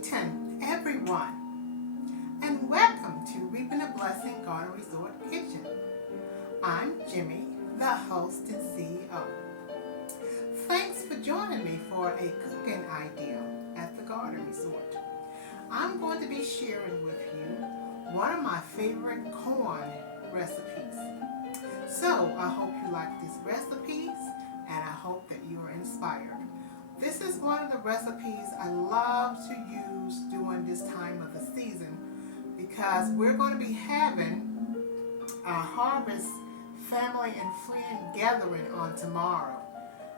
Greeting everyone, and welcome to Reaping a Blessing Garden Resort Kitchen. I'm Jimmy, the host and CEO. Thanks for joining me for a cooking idea at the Garden Resort. I'm going to be sharing with you one of my favorite corn recipes. So I hope you like these recipes and I hope that you are inspired. This is one of the recipes I love to use during this time of the season because we're going to be having a harvest family and friend gathering on tomorrow.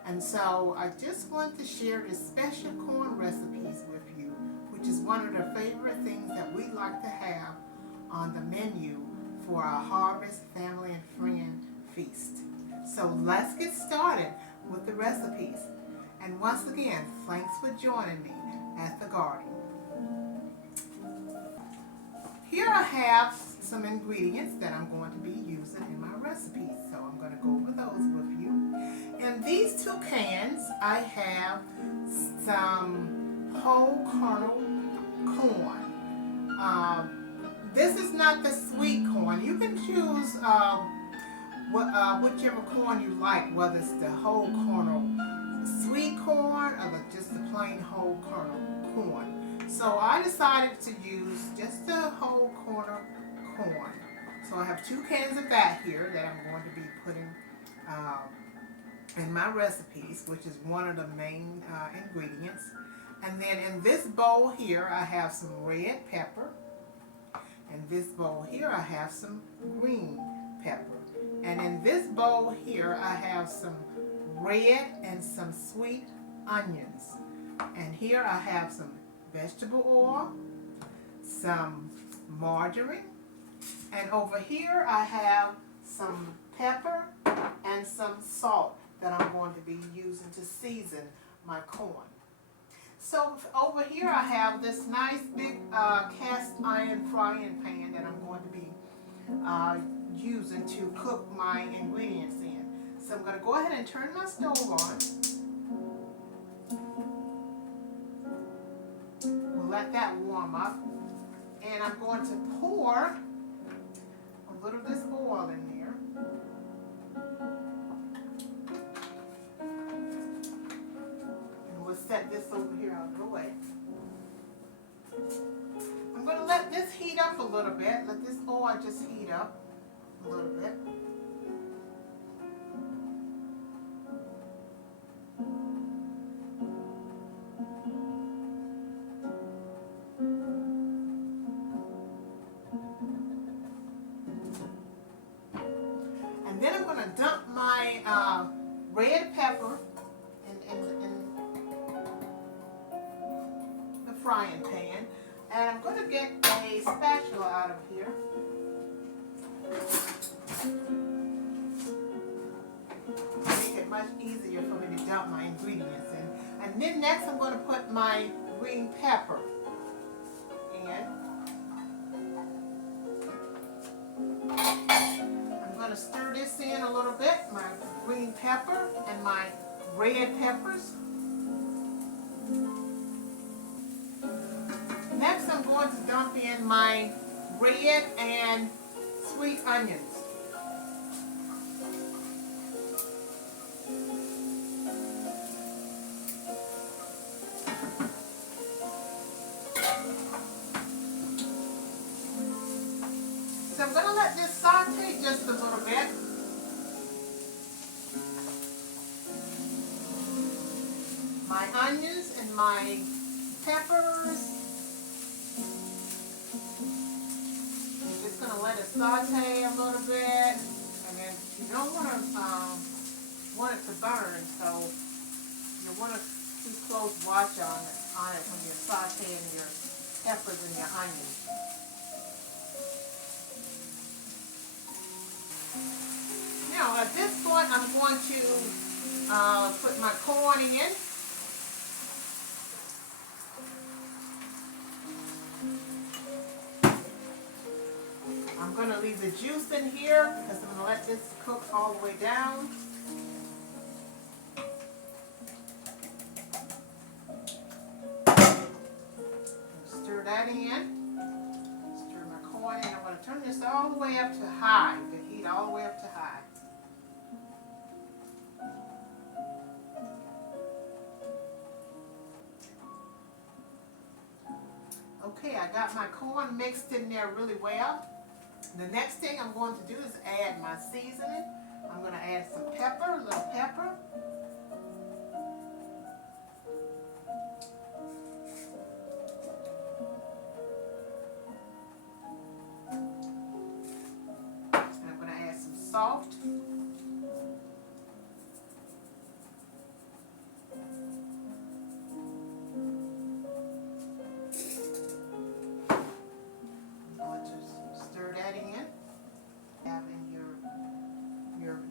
And so I just want to share this special corn recipes with you, which is one of the favorite things that we like to have on the menu for our harvest family and friend feast. So let's get started with the recipes. And once again, thanks for joining me at the garden. Here I have some ingredients that I'm going to be using in my recipes. So I'm going to go over those with you. In these two cans, I have some whole kernel corn. This is not the sweet corn. You can choose whichever corn you like, whether it's the whole kernel sweet corn or just the plain whole kernel corn. So I decided to use just the whole kernel corn. So I have 2 cans of that here that I'm going to be putting in my recipes, which is one of the main ingredients. And then in this bowl here I have some red pepper. In this bowl here I have some green pepper. And in this bowl here I have some red and some sweet onions. And here I have some vegetable oil, some margarine, and over here I have some pepper and some salt that I'm going to be using to season my corn. So over here I have this nice big cast iron frying pan that I'm going to be using to cook my ingredients in. So I'm going to go ahead and turn my stove on. We'll let that warm up. And I'm going to pour a little of this oil in there. And we'll set this over here out of the way. I'm going to let this heat up a little bit. Let this oil just heat up a little bit. And then I'm going to dump my red pepper in the frying pan. And I'm going to get a spatula out of here. Make it much easier for me to dump my ingredients in. And then next I'm going to put my green pepper in. I'm going to stir this in a little bit, my green pepper and my red peppers. Next I'm going to dump in my red and sweet onions. So I'm going to let this saute just a little bit. My onions and my peppers. I'm just going to let it saute a little bit. And then you don't want it to burn, so you want to keep close watch on it when you're sauteing your peppers and your onions. Now at this point I'm going to put my corn in. I'm going to leave the juice in here because I'm going to let this cook all the way down. in. Stir my corn in. I'm going to turn this all the way up to high. The heat all the way up to high. Okay, I got my corn mixed in there really well. The next thing I'm going to do is add my seasoning. I'm going to add some pepper, a little pepper. And I'm going to add some salt.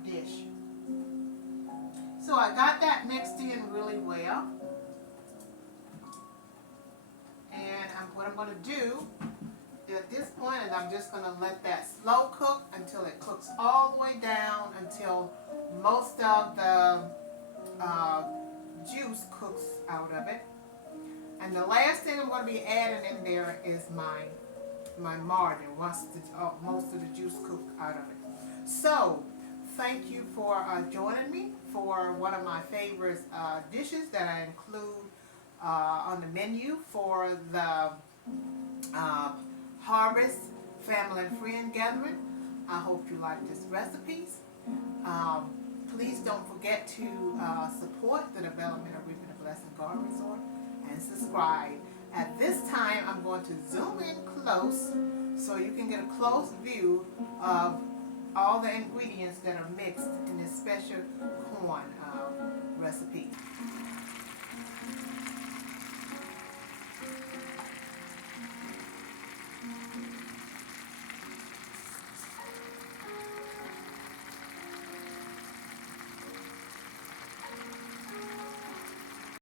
Dish. So I got that mixed in really well, and what I'm going to do at this point is I'm just going to let that slow cook until it cooks all the way down, until most of the juice cooks out of it. And the last thing I'm going to be adding in there is my margarine once most of the juice cooked out of it. So thank you for joining me for one of my favorite dishes that I include on the menu for the Harvest Family and Friend Gathering. I hope you like this recipes. Please don't forget to support the development of Reaping a Blessing Garden Resort and subscribe. At this time, I'm going to zoom in close so you can get a close view of all the ingredients that are mixed in this special corn recipe.